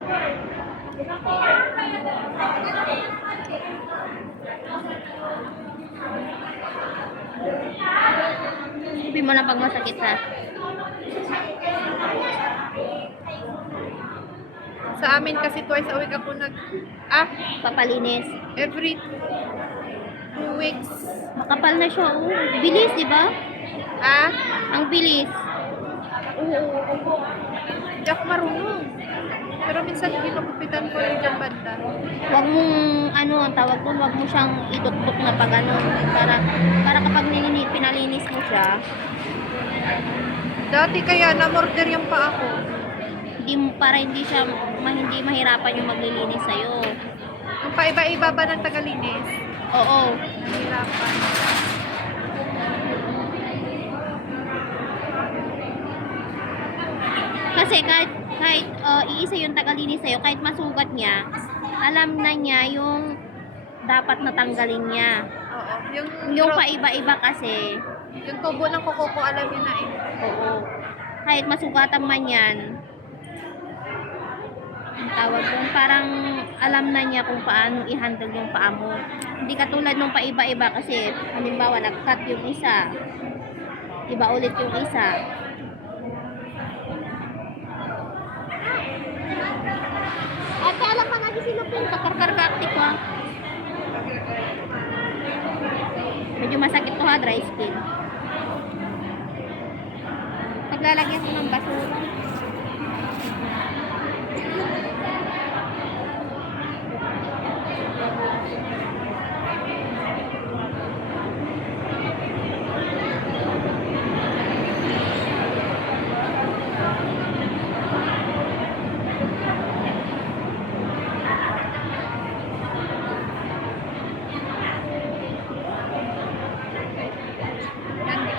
Sabi mo na pag masakit ha. Sa amin kasi twice a week ako Papalinis. every 2 weeks. Makapal na siya. Oh. Bilis, di ba? Ang bilis. Oo. Hindi ako marunong. Pero minsan ginukupitan ko rin dyan banda. Huwag mong, ang tawag ko, huwag mo siyang itutok na pag para kapag pinalinis mo siya, Dati kaya na-murder yung paa ko. para hindi siya, hindi mahirapan yung maglilinis sa'yo. Yung paiba-iba ba ng tagalinis? Oo. Nahirapan. Kasi kahit iisa yung tagalinis sa'yo, kahit masugat niya, alam na niya yung dapat natanggalin niya. Oo. Yung paiba-iba kasi, Yung tubo ng kuko ko, alam niyo na eh. oo. Kahit masugatan man yan, ang tawag doon, parang alam na niya kung paano i-handle yung paa mo. Hindi katulad nung paiba-iba kasi, halimbawa, nag-cut yung isa, iba ulit yung isa. Ate, alam ka nga di sinupin, pakarkarkaktik ko ha. Medyo masakit to ha, dry skin. Naglalagyan ko ng basura.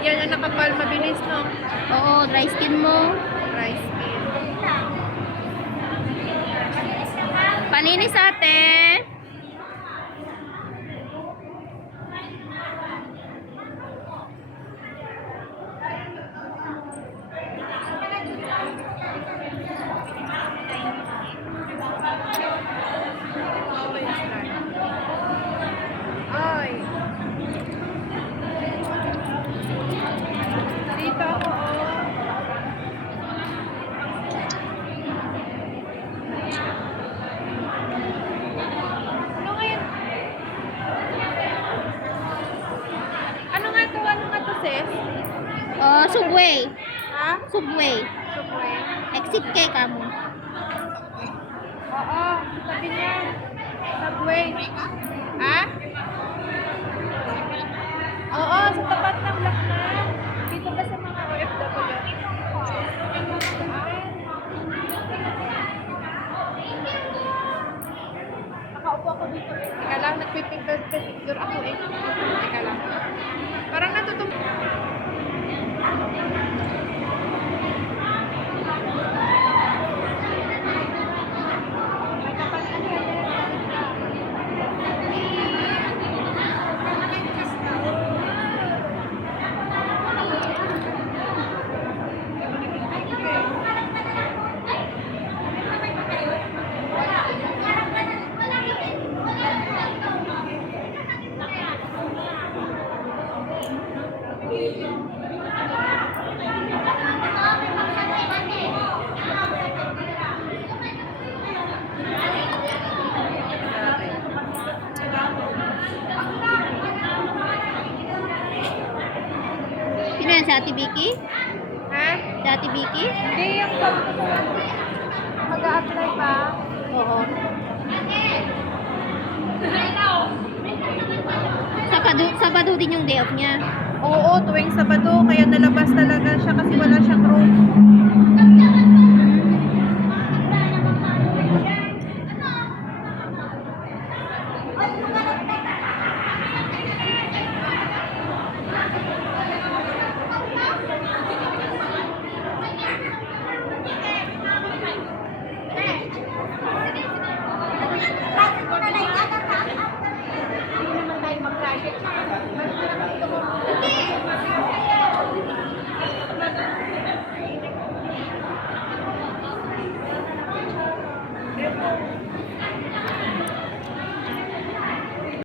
Yan ang nakapal, mabilis no? Oo, dry skin mo. Dry skin. Palinis ate. Ay. Dito ako, Ano ngayon? Ano nga to, sis? Subway. Ha? Subway. Subway. Exit kay kamo. Oo, sabi niya. Subway. Ha? Oo, sa tapat ng Lakman. Dito ba sa mga OFW? Nakaupo ako dito. Teka lang, nagpipicture ako eh. Teka lang. Parang natutuwa. Sino yan? Si Ate Vicky? Ha? Si Ate Vicky? Hindi, yung mag-a-apply pa. Oo. Sabado din yung day off niya. Oo, tuwing Sabado, kaya nalabas talaga siya kasi wala siyang room.